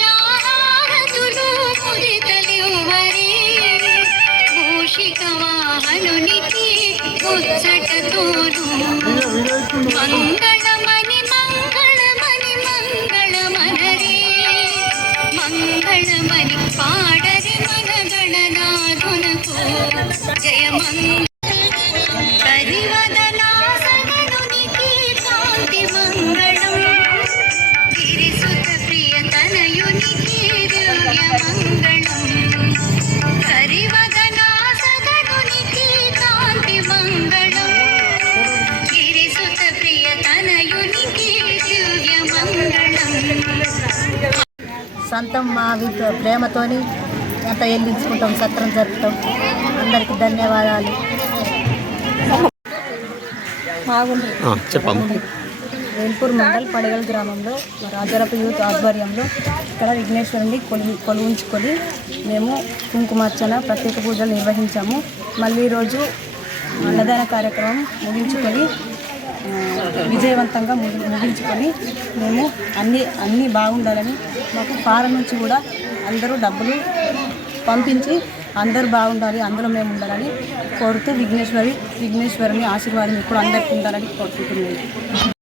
ముత్యాలహారతులు ముదితలివ్వరే మూషిక వాహనునికి ముచ్చటతోను మంగళమణి మంగళమణి మంగళమనరే మంగళమణి పాడరి మనగణనాథునకు జయమంగళ హరివదనాసగనునికి కాంతి మంగళం గిరిసుత ప్రియ తనయునికి దివ్య మంగళం హరివదనాసగనునికి కాంతి మంగళం గిరిసుత ప్రియ తనయునికి దివ్య మంగళం. సొంతం మా ప్రేమతోని అంత ఎల్లించుకుంటాం, సత్రం జరుపుతాం. అందరికి ధన్యవాదాలు. వేల్పూర్ మండల్ పడగల్ గ్రామంలో రాజారపు యూత్ ఆధ్వర్యంలో ఇక్కడ విఘ్నేశ్వరుని కొలువుంచుకొని మేము కుంకుమార్చన ప్రత్యేక పూజలు నిర్వహించాము. మళ్ళీ ఈరోజు అన్నదాన కార్యక్రమం ముగించుకొని విజయవంతంగా ముగించుకొని మేము అన్నీ బాగుండాలని మాకు ఫారం నుంచి కూడా అందరూ డబ్బులు పంపించి అందరూ బాగుండాలి, అందులో మేము ఉండాలని కోరుతూ విఘ్నేశ్వరుని ఆశీర్వాదం ఇప్పుడు అందరికీ ఉండాలని కోరుకుంటున్నాను.